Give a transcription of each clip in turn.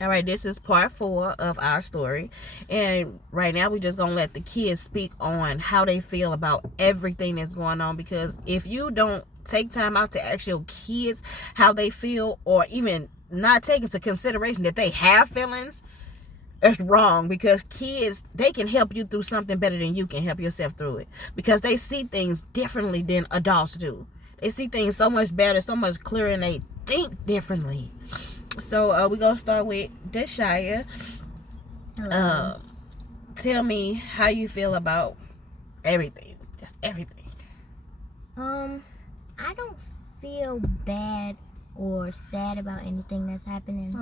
All right, this is part 4 of our story. And right now, we're just going to let the kids speak on how they feel about everything that's going on. Because if you don't take time out to ask your kids how they feel, or even not take into consideration that they have feelings, it's wrong. Because kids, they can help you through something better than you can help yourself through it. Because they see things differently than adults do. They see things so much better, so much clearer, and they think differently. So we're gonna start with Deshaya. Tell me how you feel about everything, just everything. I don't feel bad or sad about anything that's happening.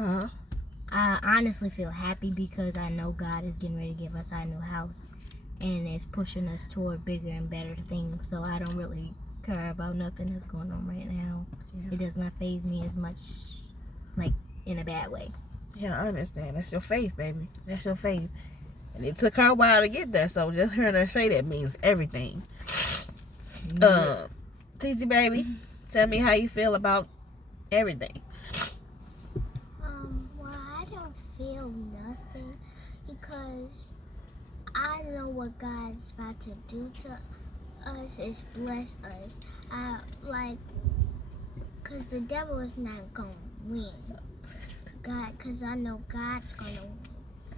I honestly feel happy because I know God is getting ready to give us our new house and it's pushing us toward bigger and better things. So I don't really care about nothing that's going on right now. Yeah. It does not faze me as much, like, in a bad way. Yeah, I understand. That's your faith, baby. That's your faith. And it took her a while to get there, so just hearing her say that means everything. TC, baby, tell me how you feel about everything. Well, I don't feel nothing because I know what God's about to do to us is bless us. Cause the devil is not gonna win. Cause I know God's gonna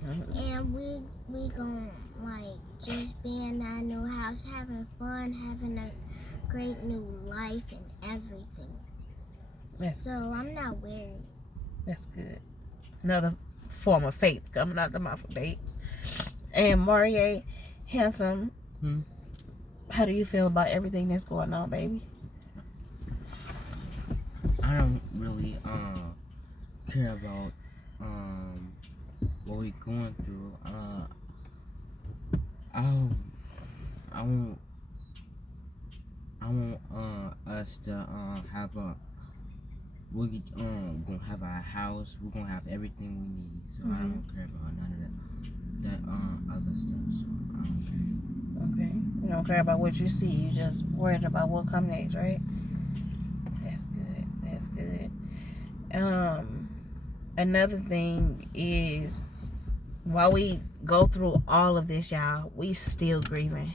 win, and we gonna just be in our new house, having fun, having a great new life and everything. So I'm not worried. That's good. Another form of faith coming out the mouth of babes. And Marie, handsome, how do you feel about everything that's going on, baby? I don't really care about what we're going through. I want us to have we're gonna have our house. We're gonna have everything we need. So I don't care about none of that other stuff. So I don't care. Okay. You don't care about what you see. You just worried about what comes next, right? That's good. That's good. Another thing is, while we go through all of this, y'all, we still grieving.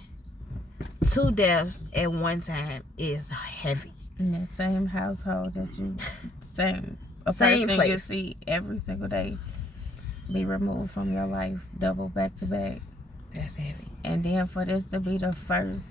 2 deaths at one time is heavy. In that same household that you, same person place you place. see every single day be removed from your life, double back to back. That's heavy. And then for this to be the first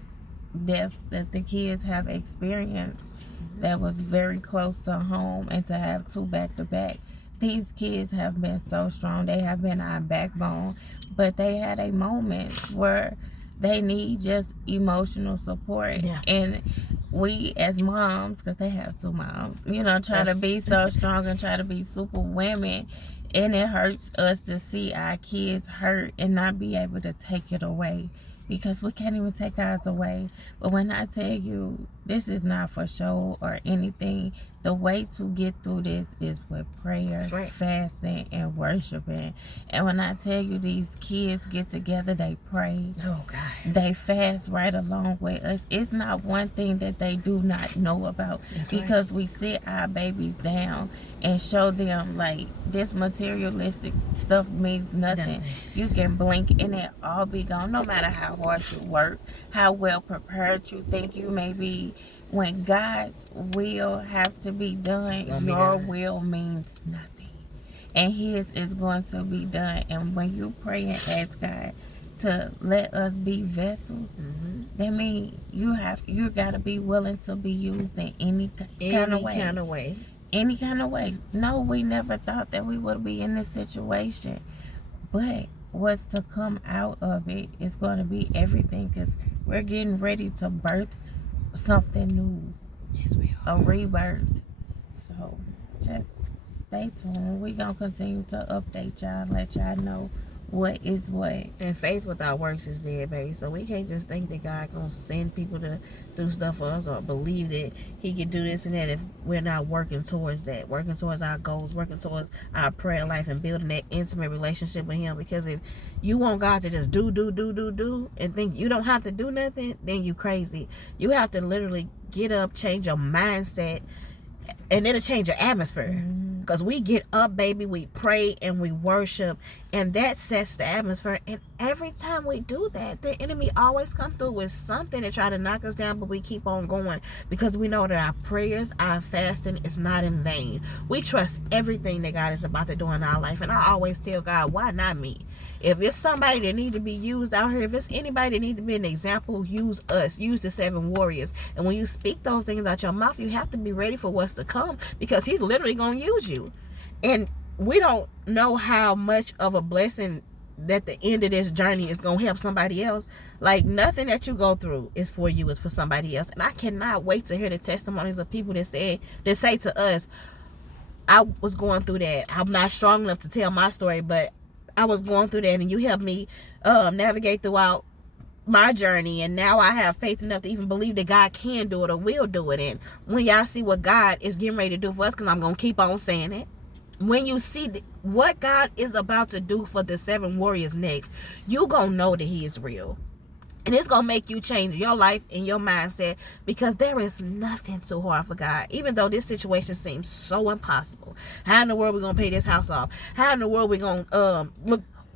deaths that the kids have experienced that was very close to home, and to have 2 back to back. These kids have been so strong. They have been our backbone, but they had a moment where they need just emotional support. Yeah. And we as moms, because they have 2 moms, try to be so strong and try to be super women. And it hurts us to see our kids hurt and not be able to take it away, because we can't even take ours away. But when I tell you, this is not for show or anything. The way to get through this is with prayer, fasting, and worshiping. And when I tell you, these kids get together, they pray. Oh, God. They fast right along with us. It's not one thing that they do not know about. That's because we sit our babies down and show them, like, this materialistic stuff means nothing. You can blink and it all be gone, no matter how hard you work, how well prepared you think you may be. When God's will have to be done, your will means nothing. And His is going to be done. And when you pray and ask God to let us be vessels, that means you got to be willing to be used in any kind of way. Any kind of way. No, we never thought that we would be in this situation. But what's to come out of it is going to be everything, because we're getting ready to birth something new. Yes, we are. A rebirth. So just stay tuned. We're going to continue to update y'all and let y'all know what is what. And faith without works is dead, baby. So we can't just think that God gonna send people to do stuff for us, or believe that He can do this and that if we're not working towards that, working towards our goals, working towards our prayer life, and building that intimate relationship with Him. Because if you want God to just do and think you don't have to do nothing, then you crazy. You have to literally get up, change your mindset, and it'll change your atmosphere. Because we get up, baby, we pray and we worship, and that sets the atmosphere. And every time we do that, the enemy always come through with something to try to knock us down, but we keep on going because we know that our prayers, our fasting is not in vain. We trust everything that God is about to do in our life. And I always tell God, why not me? If it's somebody that need to be used out here, if it's anybody that need to be an example, use us. Use the 7 warriors. And when you speak those things out your mouth, you have to be ready for what's to come, because he's literally going to use you. And we don't know how much of a blessing that the end of this journey is going to help somebody else. Like, nothing that you go through is for you, it's for somebody else. And I cannot wait to hear the testimonies of people that say to us, I was going through that. I'm not strong enough to tell my story, but I was going through that, and you helped me navigate throughout my journey, and now I have faith enough to even believe that God can do it or will do it. And when y'all see what God is getting ready to do for us, because I'm going to keep on saying it, when you see what God is about to do for the 7 warriors next, you going to know that he is real. And it's going to make you change your life and your mindset, because there is nothing too hard for God. Even though this situation seems so impossible. How in the world we going to pay this house off? How in the world we going to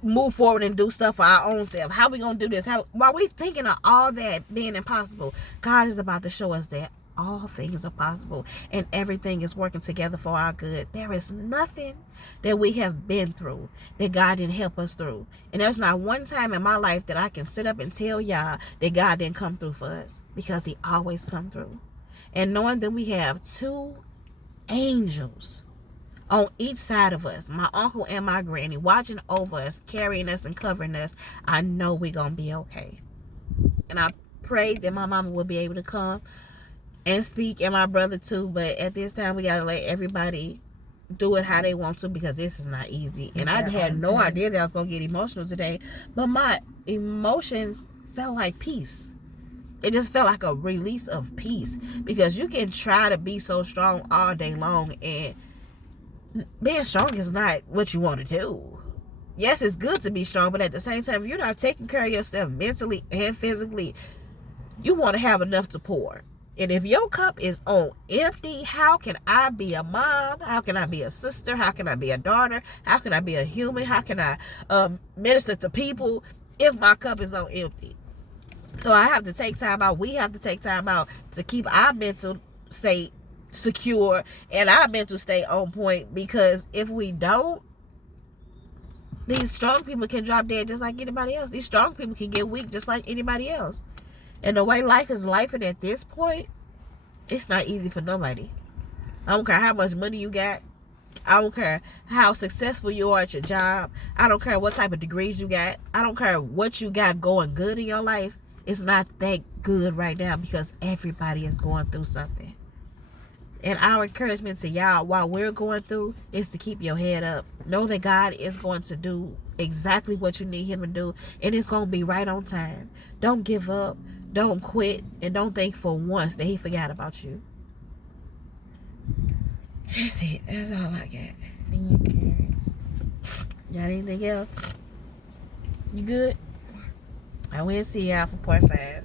move forward and do stuff for our own self? How we going to do this? While we thinking of all that being impossible, God is about to show us that all things are possible and everything is working together for our good. There is nothing that we have been through that God didn't help us through. And there's not one time in my life that I can sit up and tell y'all that God didn't come through for us, because he always come through. And knowing that we have 2 angels on each side of us, my uncle and my granny, watching over us, carrying us and covering us, I know we're gonna be okay. And I pray that my mama will be able to come and speak, and my brother too, but at this time we gotta let everybody do it how they want to, because this is not easy. And I had no idea that I was gonna get emotional today, but my emotions felt like peace. It just felt like a release of peace, because you can try to be so strong all day long, and being strong is not what you want to do. Yes, it's good to be strong, but at the same time, if you're not taking care of yourself mentally and physically, you want to have enough to pour. And if your cup is on empty, how can I be a mom? How can I be a sister? How can I be a daughter? How can I be a human? How can I minister to people if my cup is on empty? So I have to take time out. We have to take time out to keep our mental state secure and our mental state on point, because if we don't, these strong people can drop dead just like anybody else. These strong people can get weak just like anybody else. And the way life is lifing at this point, it's not easy for nobody. I don't care how much money you got. I don't care how successful you are at your job. I don't care what type of degrees you got. I don't care what you got going good in your life. It's not that good right now, because everybody is going through something. And our encouragement to y'all while we're going through is to keep your head up. Know that God is going to do exactly what you need him to do, and it's going to be right on time. Don't give up. Don't quit, and don't think for once that he forgot about you. That's it. That's all I got. Be encouraged. Got anything else? You good? I will see y'all for part 5.